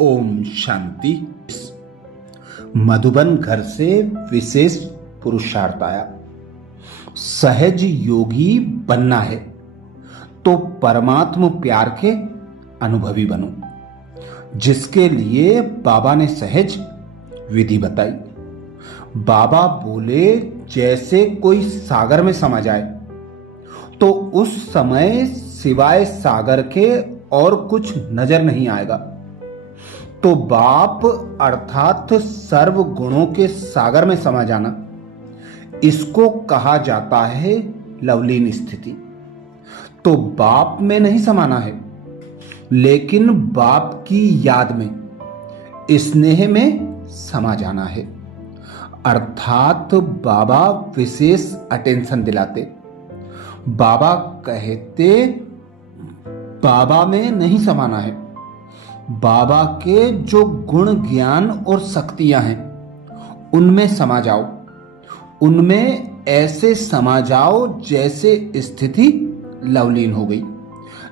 ओम शांति। मधुबन घर से विशेष पुरुषार्थ आया। सहज योगी बनना है तो परमात्म प्यार के अनुभवी बनो, जिसके लिए बाबा ने सहज विधि बताई। बाबा बोले, जैसे कोई सागर में समा जाए तो उस समय सिवाय सागर के और कुछ नजर नहीं आएगा। तो बाप अर्थात सर्व गुणों के सागर में समा जाना, इसको कहा जाता है लवलीन स्थिति। तो बाप में नहीं समाना है, लेकिन बाप की याद में, स्नेह में समा जाना है। अर्थात बाबा विशेष अटेंशन दिलाते। बाबा कहते बाबा में नहीं समाना है, बाबा के जो गुण ज्ञान और शक्तियां हैं उनमें समा जाओ। उनमें ऐसे समा जाओ जैसे स्थिति लवलीन हो गई।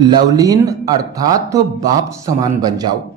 लवलीन अर्थात बाप समान बन जाओ।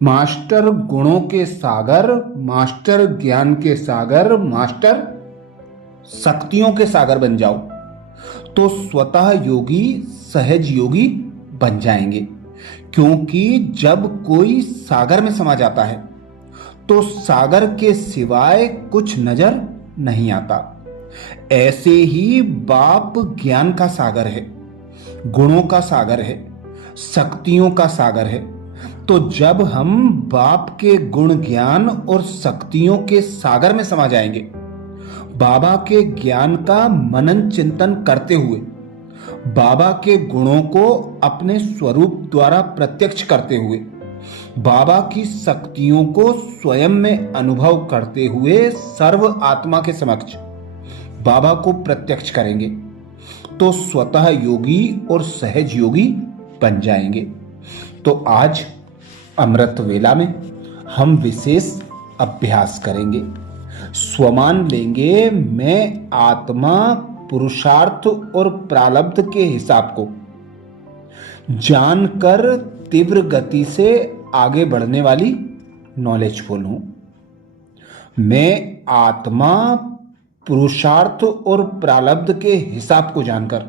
मास्टर गुणों के सागर, मास्टर ज्ञान के सागर, मास्टर शक्तियों के सागर बन जाओ, तो स्वतः योगी सहज योगी बन जाएंगे। क्योंकि जब कोई सागर में समा जाता है तो सागर के सिवाय कुछ नजर नहीं आता। ऐसे ही बाप ज्ञान का सागर है, गुणों का सागर है, शक्तियों का सागर है। तो जब हम बाप के गुण ज्ञान और शक्तियों के सागर में समा जाएंगे, बाबा के ज्ञान का मनन चिंतन करते हुए, बाबा के गुणों को अपने स्वरूप द्वारा प्रत्यक्ष करते हुए, बाबा की शक्तियों को स्वयं में अनुभव करते हुए सर्व आत्मा के समक्ष बाबा को प्रत्यक्ष करेंगे, तो स्वतः योगी और सहज योगी बन जाएंगे। तो आज अमृत वेला में हम विशेष अभ्यास करेंगे। स्वमान लेंगे, मैं आत्मा पुरुषार्थ और प्रारब्ध के हिसाब को जानकर तीव्र गति से आगे बढ़ने वाली नॉलेजफुल हूं। मैं आत्मा पुरुषार्थ और प्रारब्ध के हिसाब को जानकर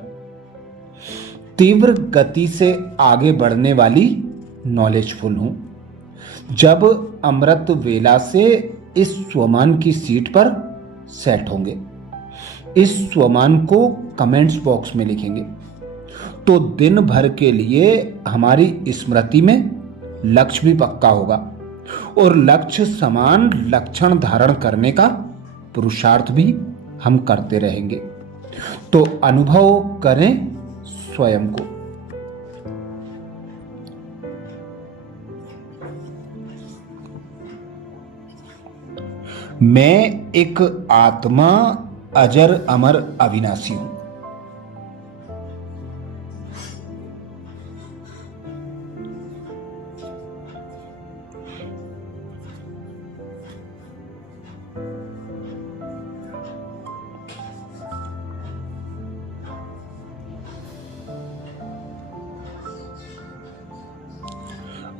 तीव्र गति से आगे बढ़ने वाली नॉलेजफुल हूं। जब अमृत वेला से इस स्वमान की सीट पर सेट होंगे, इस स्वमान को कमेंट्स बॉक्स में लिखेंगे, तो दिन भर के लिए हमारी स्मृति में लक्ष्य भी पक्का होगा और लक्ष्य समान लक्षण धारण करने का पुरुषार्थ भी हम करते रहेंगे। तो अनुभव करें स्वयं को। मैं एक आत्मा अजर अमर अविनाशी हूं।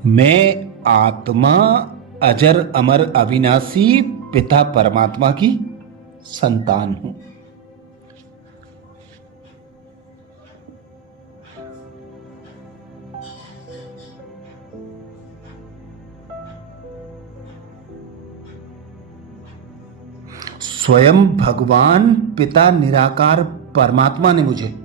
मैं आत्मा अजर अमर अविनाशी पिता परमात्मा की संतान हूं। स्वयं भगवान पिता निराकार परमात्मा ने मुझे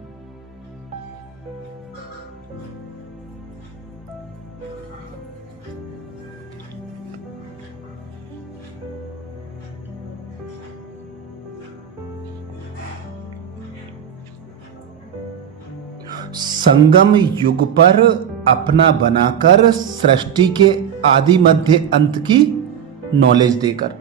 संगम युग पर अपना बनाकर सृष्टि के आदि मध्य अंत की नॉलेज देकर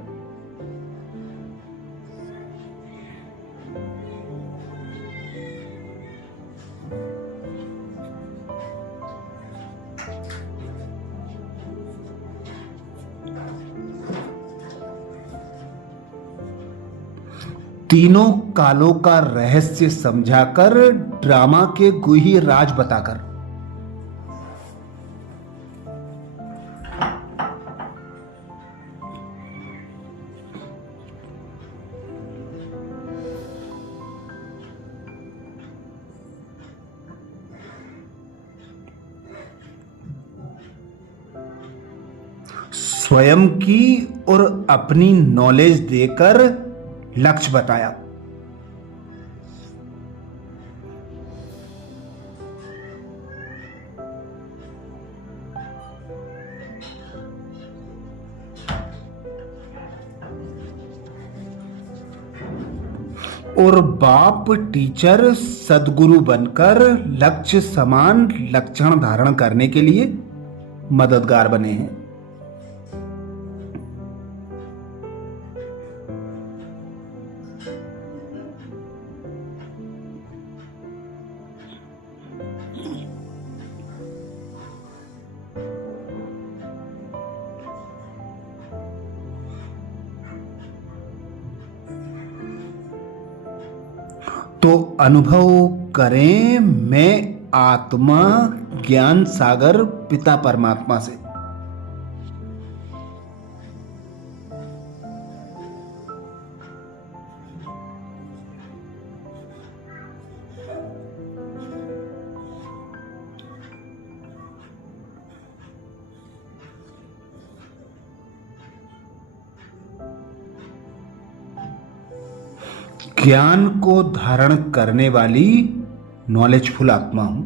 तीनों कालों का रहस्य समझाकर, ड्रामा के गुही राज बताकर स्वयं की और अपनी नॉलेज देकर लक्ष्य बताया। और बाप टीचर सदगुरु बनकर लक्ष्य समान लक्षण धारण करने के लिए मददगार बने हैं। तो अनुभव करें, मैं आत्मा ज्ञान सागर पिता परमात्मा से। ज्ञान को धारण करने वाली नॉलेजफुल आत्मा हूं।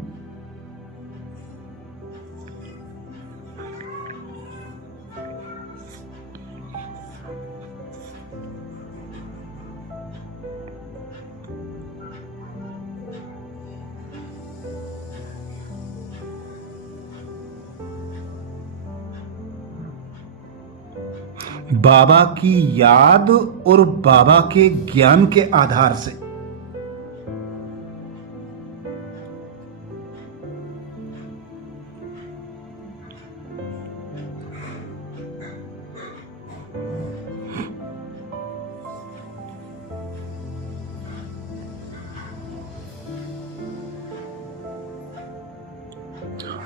बाबा की याद और बाबा के ज्ञान के आधार से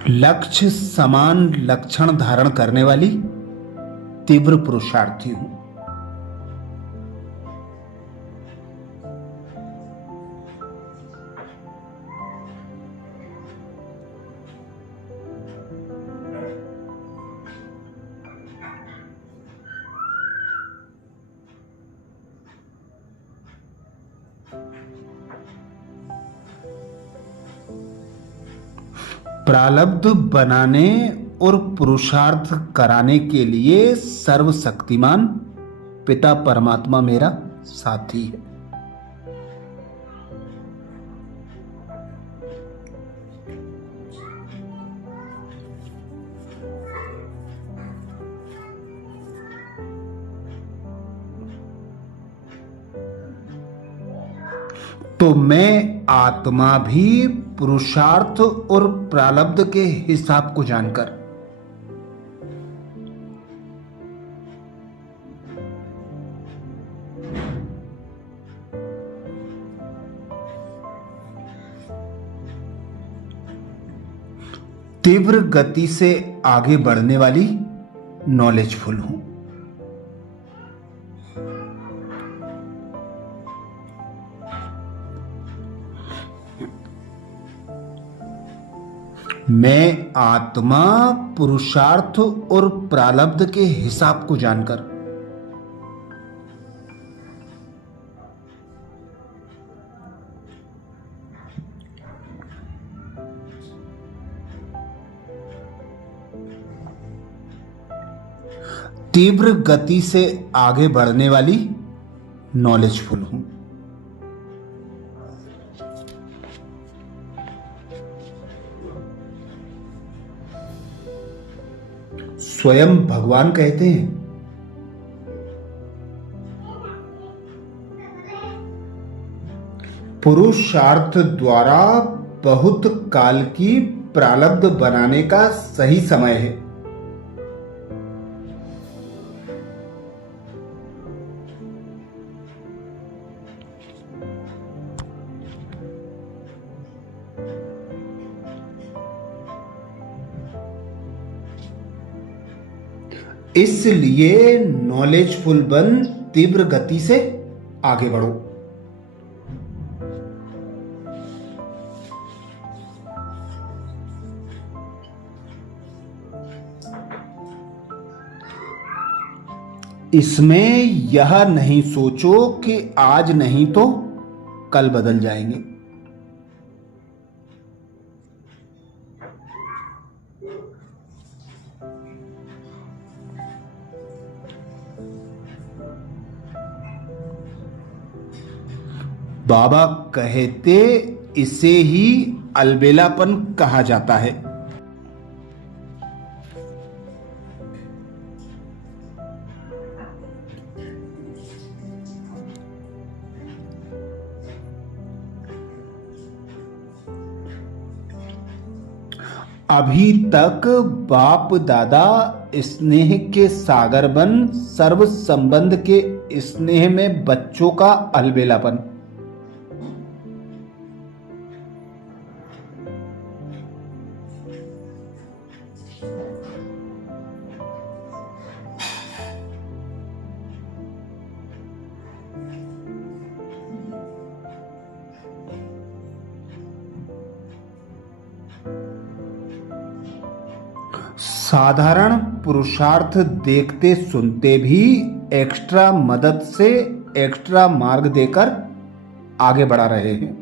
लक्ष्य समान लक्षण धारण करने वाली तीव्र पुरुषार्थी हूं। प्रारब्ध बनाने और पुरुषार्थ कराने के लिए सर्वशक्तिमान पिता परमात्मा मेरा साथी है। तो मैं आत्मा भी पुरुषार्थ और प्रारब्ध के हिसाब को जानकर तीव्र गति से आगे बढ़ने वाली नॉलेजफुल हूं। मैं आत्मा पुरुषार्थ और प्रारब्ध के हिसाब को जानकर तीव्र गति से आगे बढ़ने वाली नॉलेजफुल हूं। स्वयं भगवान कहते हैं, पुरुषार्थ द्वारा बहुत काल की प्रारब्ध बनाने का सही समय है। इसलिए नॉलेजफुल बन तीव्र गति से आगे बढ़ो। इसमें यह नहीं सोचो कि आज नहीं तो कल बदल जाएंगे। बाबा कहते इसे ही अलबेलापन कहा जाता है। अभी तक बाप दादा स्नेह के सागर बन सर्व संबंध के स्नेह में बच्चों का अलबेलापन। साधारण पुरुषार्थ देखते सुनते भी एक्स्ट्रा मदद से एक्स्ट्रा मार्ग देकर आगे बढ़ा रहे हैं।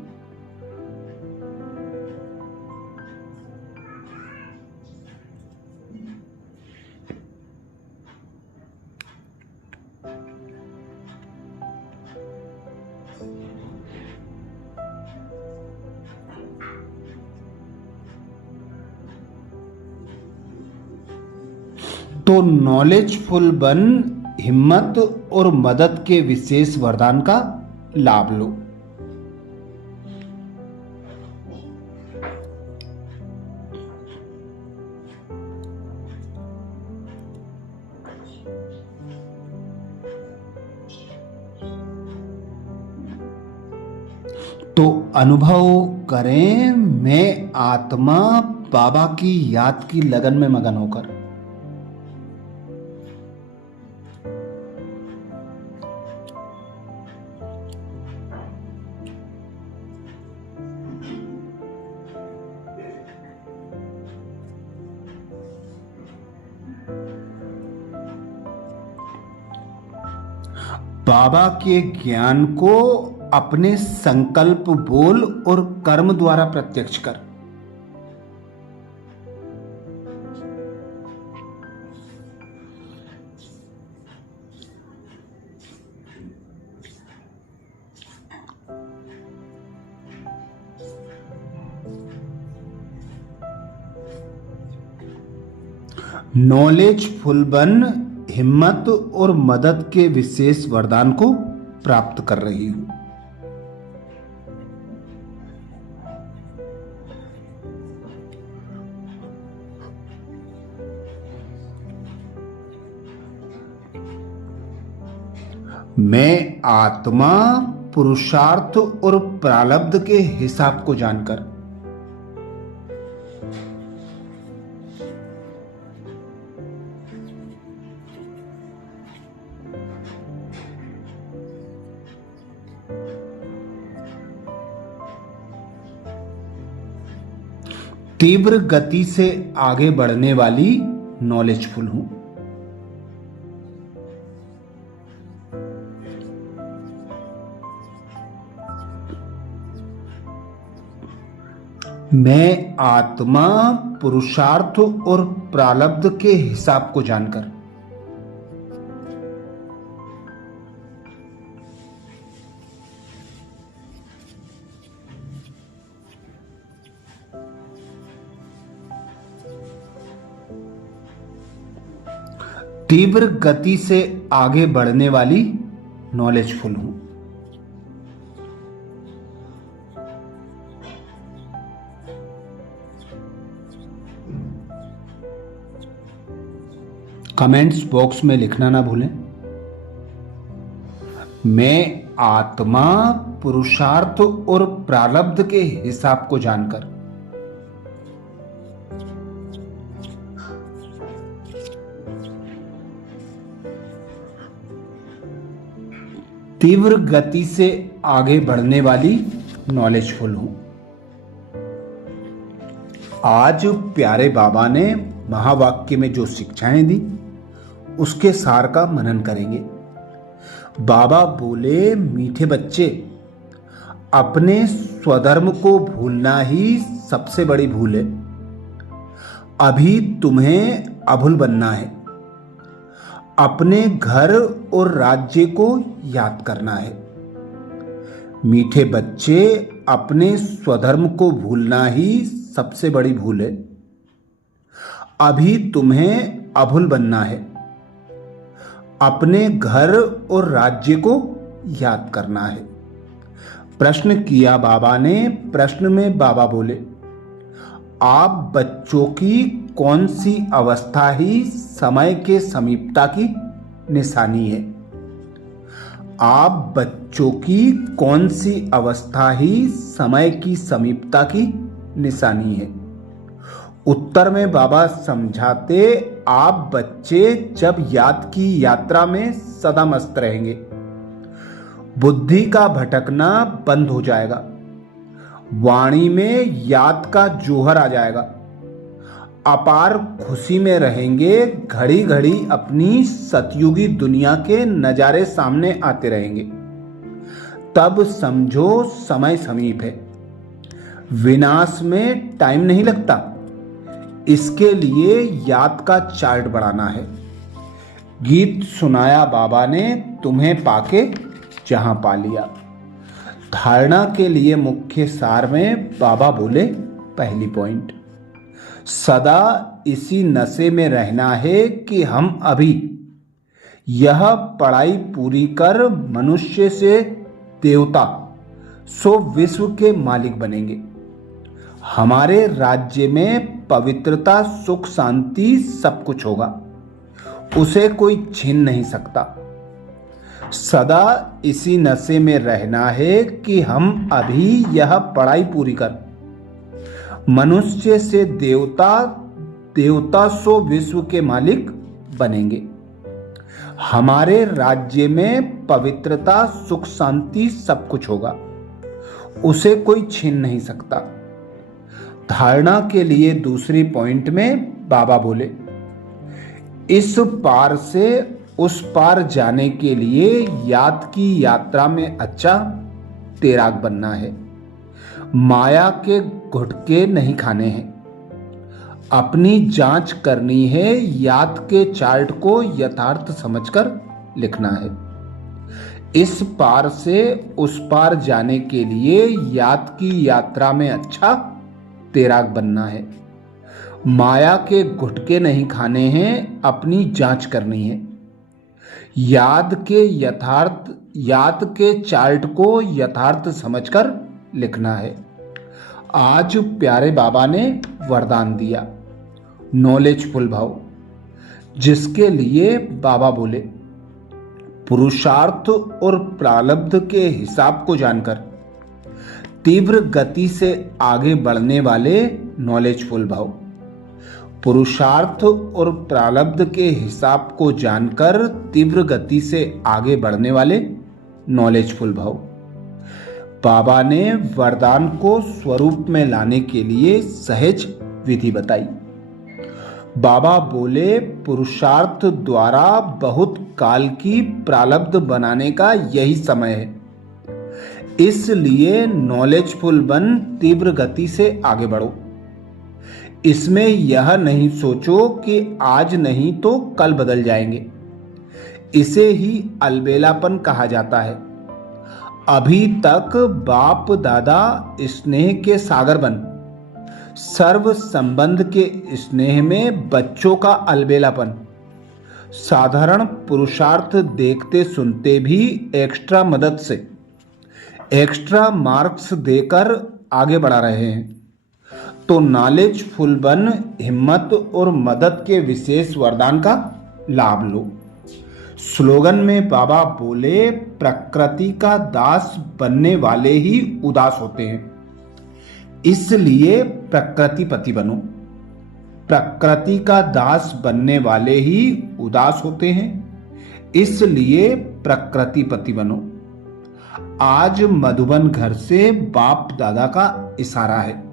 तो नॉलेजफुल बन हिम्मत और मदद के विशेष वरदान का लाभ लो। तो अनुभव करें मैं आत्मा बाबा की याद की लगन में मगन होकर। बाबा के ज्ञान को अपने संकल्प बोल और कर्म द्वारा प्रत्यक्ष कर। नॉलेजफुल बन हिम्मत और मदद के विशेष वरदान को प्राप्त कर रही हूं। मैं आत्मा पुरुषार्थ और प्रारब्ध के हिसाब को जानकर। तीव्र गति से आगे बढ़ने वाली नॉलेजफुल हूं। मैं आत्मा पुरुषार्थ और प्रारब्ध के हिसाब को जानकर। तीव्र गति से आगे बढ़ने वाली नॉलेजफुल हूं। कमेंट्स बॉक्स में लिखना ना भूलें। मैं आत्मा पुरुषार्थ और प्रारब्ध के हिसाब को जानकर। तीव्र गति से आगे बढ़ने वाली नॉलेजफुल हूं। आज प्यारे बाबा ने महावाक्य में जो शिक्षाएं दी उसके सार का मनन करेंगे। बाबा बोले, मीठे बच्चे, अपने स्वधर्म को भूलना ही सबसे बड़ी भूल है। अभी तुम्हें अभुल बनना है। अपने घर और राज्य को याद करना है। मीठे बच्चे, अपने स्वधर्म को भूलना ही सबसे बड़ी भूल है। अभी तुम्हें अभुल बनना है। अपने घर और राज्य को याद करना है। प्रश्न किया बाबा ने। प्रश्न में बाबा बोले, आप बच्चों की कौन सी अवस्था ही समय के समीपता की निशानी है? आप बच्चों की कौन सी अवस्था ही समय की समीपता की निशानी है? उत्तर में बाबा समझाते, आप बच्चे जब याद की यात्रा में सदा मस्त रहेंगे, बुद्धि का भटकना बंद हो जाएगा, वाणी में याद का जौहर आ जाएगा, अपार खुशी में रहेंगे, घड़ी घड़ी अपनी सतयुगी दुनिया के नजारे सामने आते रहेंगे। तब समझो समय समीप है। विनाश में टाइम नहीं लगता। इसके लिए याद का चार्ट बढ़ाना है। गीत सुनाया बाबा ने, तुम्हें पाके जहां पा लिया। धारणा के लिए मुख्य सार में बाबा बोले, पहली पॉइंट, सदा इसी नशे में रहना है कि हम अभी यह पढ़ाई पूरी कर मनुष्य से देवता सो विश्व के मालिक बनेंगे। हमारे राज्य में पवित्रता, सुख, शांति सब कुछ होगा। उसे कोई छीन नहीं सकता। सदा इसी नशे में रहना है कि हम अभी यह पढ़ाई पूरी कर मनुष्य से देवता, देवता सो विश्व के मालिक बनेंगे। हमारे राज्य में पवित्रता, सुख, शांति सब कुछ होगा। उसे कोई छीन नहीं सकता। धारणा के लिए दूसरी पॉइंट में बाबा बोले, इस पार से उस पार जाने के लिए याद की यात्रा में अच्छा तैराक बनना है। माया के घुटके नहीं खाने हैं। अपनी जांच करनी है। याद के चार्ट को यथार्थ समझकर लिखना है। इस पार से उस पार जाने के लिए याद की यात्रा में अच्छा तैराक बनना है। माया के गुटके नहीं खाने हैं। अपनी जांच करनी है। याद के चार्ट को यथार्थ समझकर लिखना है। आज प्यारे बाबा ने वरदान दिया, नॉलेजफुल भाव, जिसके लिए बाबा बोले, पुरुषार्थ और प्रारब्ध के हिसाब को जानकर तीव्र गति से आगे बढ़ने वाले नॉलेजफुल भाव। पुरुषार्थ और प्रारब्ध के हिसाब को जानकर तीव्र गति से आगे बढ़ने वाले नॉलेजफुल भाव। बाबा ने वरदान को स्वरूप में लाने के लिए सहज विधि बताई। बाबा बोले, पुरुषार्थ द्वारा बहुत काल की प्रारब्ध बनाने का यही समय है। इसलिए नॉलेजफुल बन तीव्र गति से आगे बढ़ो। इसमें यह नहीं सोचो कि आज नहीं तो कल बदल जाएंगे। इसे ही अलबेलापन कहा जाता है। अभी तक बाप दादा स्नेह के सागर बन सर्व संबंध के स्नेह में बच्चों का अलबेलापन, साधारण पुरुषार्थ देखते सुनते भी एक्स्ट्रा मदद से एक्स्ट्रा मार्क्स देकर आगे बढ़ा रहे हैं, तो नॉलेज फुल बन हिम्मत और मदद के विशेष वरदान का लाभ लो। स्लोगन में बाबा बोले, प्रकृति का दास बनने वाले ही उदास होते हैं, इसलिए प्रकृतिपति बनो। प्रकृति का दास बनने वाले ही उदास होते हैं, इसलिए प्रकृतिपति बनो। आज मधुबन घर से बाप दादा का इशारा है।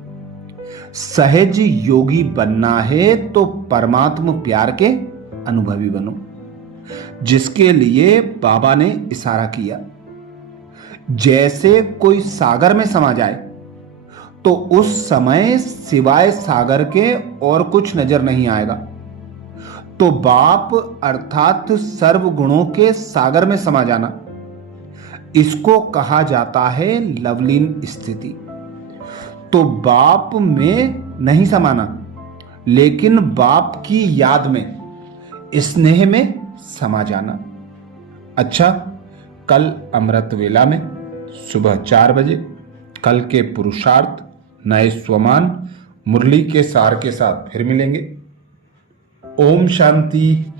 सहज योगी बनना है तो परमात्मा प्यार के अनुभवी बनो। जिसके लिए बाबा ने इशारा किया। जैसे कोई सागर में समा जाए तो उस समय सिवाय सागर के और कुछ नजर नहीं आएगा। तो बाप अर्थात सर्व गुणों के सागर में समा जाना, इसको कहा जाता है लवलीन स्थिति। तो बाप में नहीं समाना, लेकिन बाप की याद में, स्नेह में समा जाना। अच्छा, कल अमृत वेला में सुबह 4 बजे कल के पुरुषार्थ नए स्वमान मुरली के सार के साथ फिर मिलेंगे। ओम शांति।